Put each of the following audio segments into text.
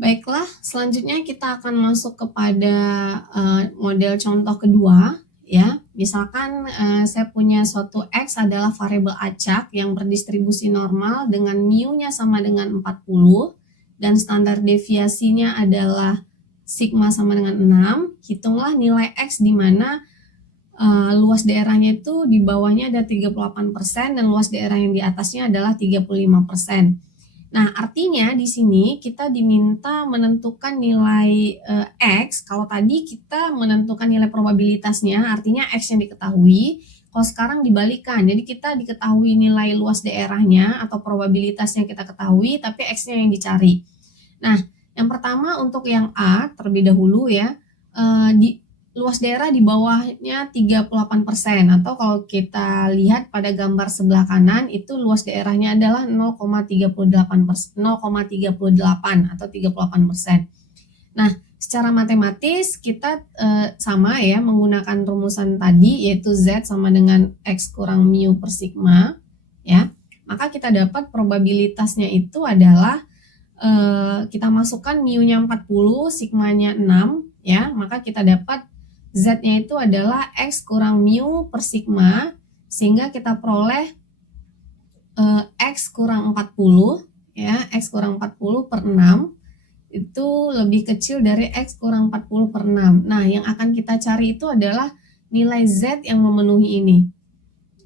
Baiklah, selanjutnya kita akan masuk kepada model contoh kedua, ya. Misalkan saya punya suatu X adalah variabel acak yang berdistribusi normal dengan mu-nya sama dengan 40 dan standar deviasinya adalah sigma sama dengan 6. Hitunglah nilai X di mana luas daerahnya itu di bawahnya ada 38% dan luas daerah yang di atasnya adalah 35%. Nah, artinya di sini kita diminta menentukan nilai X. Kalau tadi kita menentukan nilai probabilitasnya, artinya X yang diketahui. Kalau sekarang dibalikan, jadi kita diketahui nilai luas daerahnya atau probabilitasnya kita ketahui, tapi X-nya yang dicari. Nah, yang pertama untuk yang A terlebih dahulu ya, di luas daerah di bawahnya 38%, atau kalau kita lihat pada gambar sebelah kanan itu luas daerahnya adalah 0,38 atau 38%. Nah, secara matematis kita sama ya menggunakan rumusan tadi, yaitu Z sama dengan X kurang mu per sigma ya. Maka kita dapat probabilitasnya itu adalah kita masukkan mu-nya 40, sigmanya 6 ya, maka kita dapat Z-nya itu adalah X kurang mu per sigma, sehingga kita peroleh X kurang 40 ya, X kurang 40 per 6 itu lebih kecil dari X kurang 40 per 6. Nah, yang akan kita cari itu adalah nilai Z yang memenuhi ini.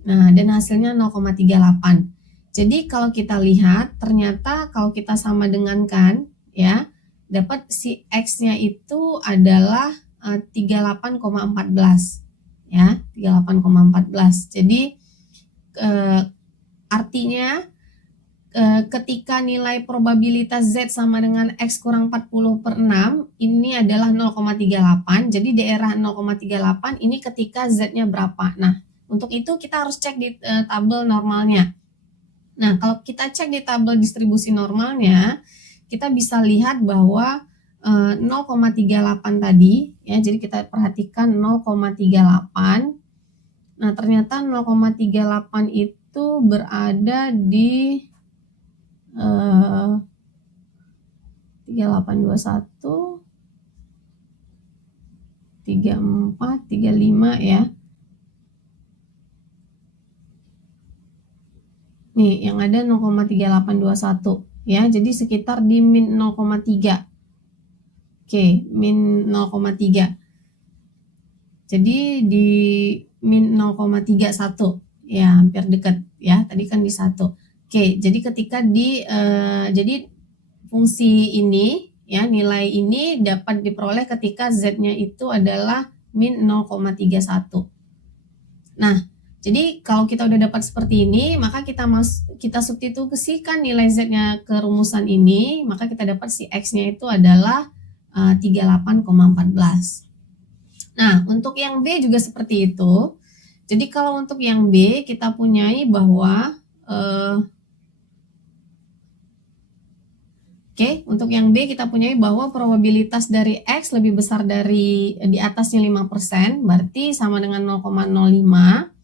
Nah, dan hasilnya 0,38. Jadi kalau kita lihat, ternyata kalau kita sama dengankan ya, dapat si X-nya itu adalah 38,14 ya, 38,14. Jadi artinya ketika nilai probabilitas Z sama dengan X kurang 40 per 6 ini adalah 0,38. Jadi daerah 0,38 ini ketika Z-nya berapa. Nah, untuk itu kita harus cek di tabel normalnya. Nah, kalau kita cek di tabel distribusi normalnya, kita bisa lihat bahwa 0,38 tadi ya, jadi kita perhatikan 0,38. Nah, ternyata 0,38 itu berada di 3821 34 35 ya. Nih, yang ada 0,3821 ya. Jadi sekitar di min 0,3. Oke, min 0,3. Jadi di min 0,31 ya, hampir dekat ya. Tadi kan di 1. Oke, jadi ketika jadi fungsi ini ya, nilai ini dapat diperoleh ketika Z-nya itu adalah min 0,31. Nah, jadi kalau kita udah dapat seperti ini, maka kita substitusikan nilai Z-nya ke rumusan ini, maka kita dapat si X-nya itu adalah 38,14. Nah, untuk yang B juga seperti itu. Jadi kalau untuk yang B kita punyai bahwa untuk yang B kita punyai bahwa probabilitas dari X lebih besar dari di atasnya 5%, berarti sama dengan 0,05.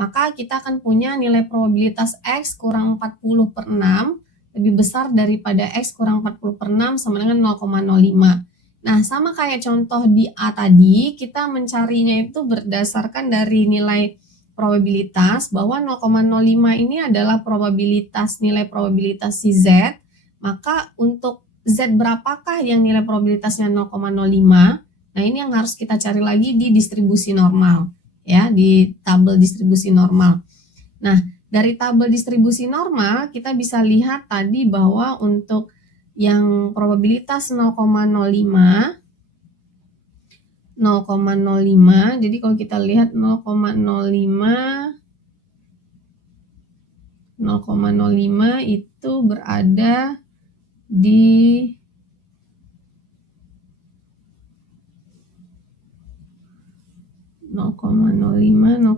Maka kita akan punya nilai probabilitas X kurang 40 per 6 lebih besar daripada X kurang 40 per 6 sama dengan 0,05. Nah, sama kayak contoh di A tadi, kita mencarinya itu berdasarkan dari nilai probabilitas, bahwa 0,05 ini adalah nilai probabilitas si Z. Maka untuk Z berapakah yang nilai probabilitasnya 0,05? Nah, ini yang harus kita cari lagi di distribusi normal ya, di tabel distribusi normal. Nah, dari tabel distribusi normal kita bisa lihat tadi bahwa untuk yang probabilitas 0,05, jadi kalau kita lihat 0,05 itu berada di 0,05,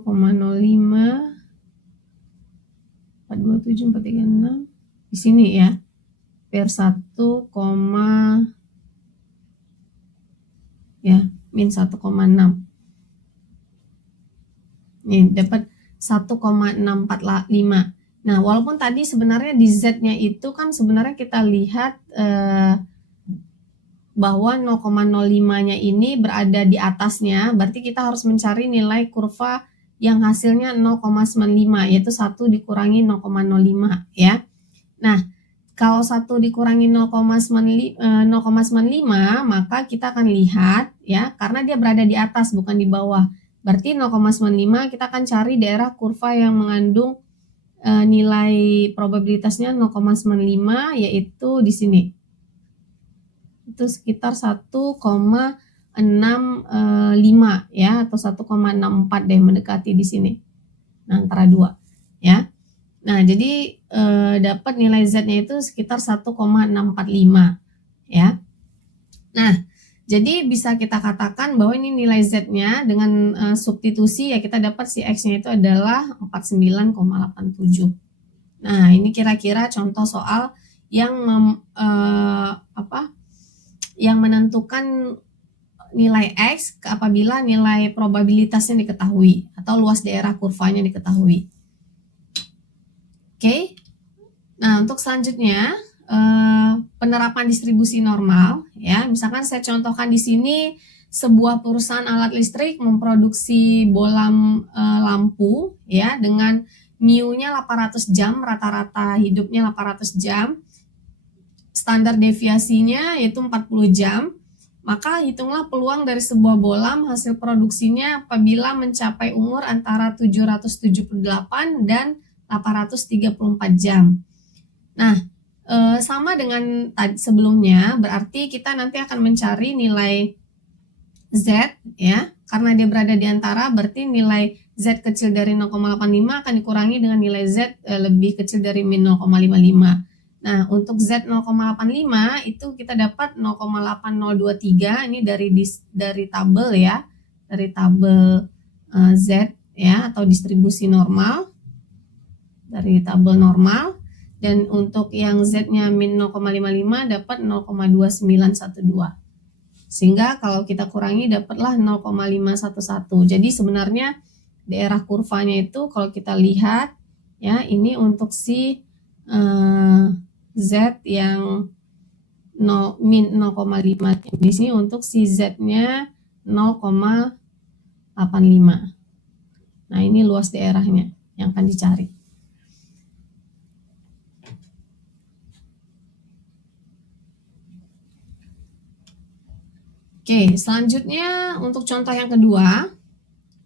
427, 436 di sini ya, per 1, ya, min 1,6. Nih, dapat 1,645. Nah, walaupun tadi sebenarnya di Z-nya itu kan sebenarnya kita lihat bahwa 0,05-nya ini berada di atasnya, berarti kita harus mencari nilai kurva yang hasilnya 0,95, yaitu 1 dikurangi 0,05 ya. Nah, kalau 1 dikurangi 0,95, maka kita akan lihat ya, karena dia berada di atas bukan di bawah. Berarti 0,95 kita akan cari daerah kurva yang mengandung nilai probabilitasnya 0,95, yaitu di sini. Itu sekitar 1,65 ya, atau 1,64 deh, mendekati di sini. Nah, antara dua ya. Nah, jadi dapat nilai Z-nya itu sekitar 1,645 ya. Nah, jadi bisa kita katakan bahwa ini nilai Z-nya dengan substitusi ya, kita dapat si X-nya itu adalah 49,87. Nah, ini kira-kira contoh soal yang yang menentukan nilai X apabila nilai probabilitasnya diketahui atau luas daerah kurvanya diketahui. Oke. Nah, untuk selanjutnya penerapan distribusi normal ya. Misalkan saya contohkan di sini sebuah perusahaan alat listrik memproduksi bolam lampu ya dengan mu-nya 800 jam, rata-rata hidupnya 800 jam. Standar deviasinya yaitu 40 jam. Maka hitunglah peluang dari sebuah bolam hasil produksinya apabila mencapai umur antara 778 dan 834 jam. Nah, sama dengan tadi sebelumnya, berarti kita nanti akan mencari nilai Z ya, karena dia berada di antara, berarti nilai Z kecil dari 0,85 akan dikurangi dengan nilai Z lebih kecil dari min 0,55. Nah, untuk Z 0,85 itu kita dapat 0,8023, ini dari tabel ya, dari tabel Z ya, atau distribusi normal, dari tabel normal. Dan untuk yang Z-nya min 0,55 dapat 0,2912. Sehingga kalau kita kurangi dapatlah 0,511. Jadi sebenarnya daerah kurvanya itu kalau kita lihat ya, ini untuk si Z yang min 0,5. Di sini untuk si Z-nya 0,85. Nah, ini luas daerahnya yang akan dicari. Oke, selanjutnya untuk contoh yang kedua,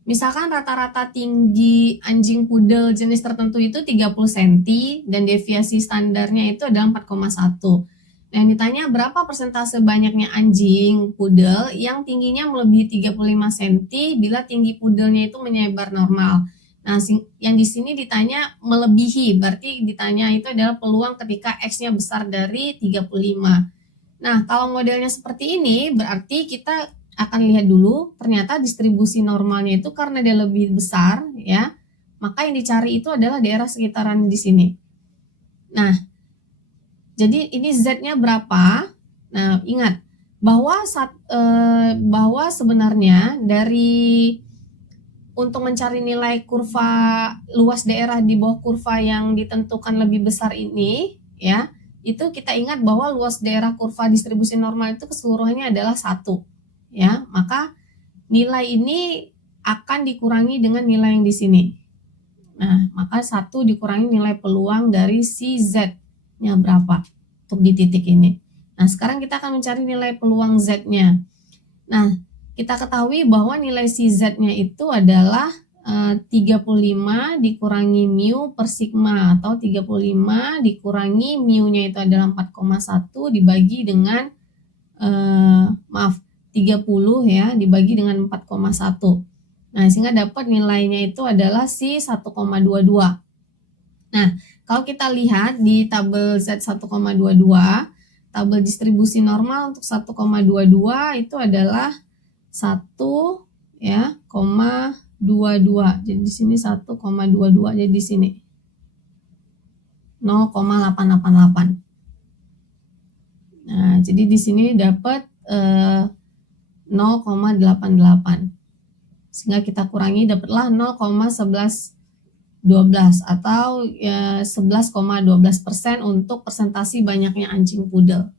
misalkan rata-rata tinggi anjing pudel jenis tertentu itu 30 cm dan deviasi standarnya itu adalah 4,1. Nah, yang ditanya berapa persentase banyaknya anjing pudel yang tingginya melebihi 35 cm bila tinggi pudelnya itu menyebar normal. Nah, yang di sini ditanya melebihi, berarti ditanya itu adalah peluang ketika X-nya besar dari 35. Nah, kalau modelnya seperti ini, berarti kita akan lihat dulu, ternyata distribusi normalnya itu karena dia lebih besar, ya, maka yang dicari itu adalah daerah sekitaran di sini. Nah, jadi ini Z-nya berapa? Nah, ingat bahwa sebenarnya dari untuk mencari nilai kurva luas daerah di bawah kurva yang ditentukan lebih besar ini, ya, itu kita ingat bahwa luas daerah kurva distribusi normal itu keseluruhannya adalah 1. Ya, maka nilai ini akan dikurangi dengan nilai yang di sini. Nah, maka 1 dikurangi nilai peluang dari si Z-nya berapa untuk di titik ini. Nah, sekarang kita akan mencari nilai peluang Z-nya. Nah, kita ketahui bahwa nilai si Z-nya itu adalah 35 dikurangi mu per sigma, atau 35 dikurangi mu-nya itu adalah 4,1 dibagi dengan 30 ya, dibagi dengan 4,1. Nah, sehingga dapat nilainya itu adalah si 1,22. Nah, kalau kita lihat di tabel Z 1,22, tabel distribusi normal untuk 1,22 itu adalah 1 ya, 22. Jadi di sini 1,22, jadi di sini 0,888. Nah, jadi di sini dapat 0,88. Sehingga kita kurangi dapatlah 0,1112 atau 11,12% untuk persentasi banyaknya anjing pudel.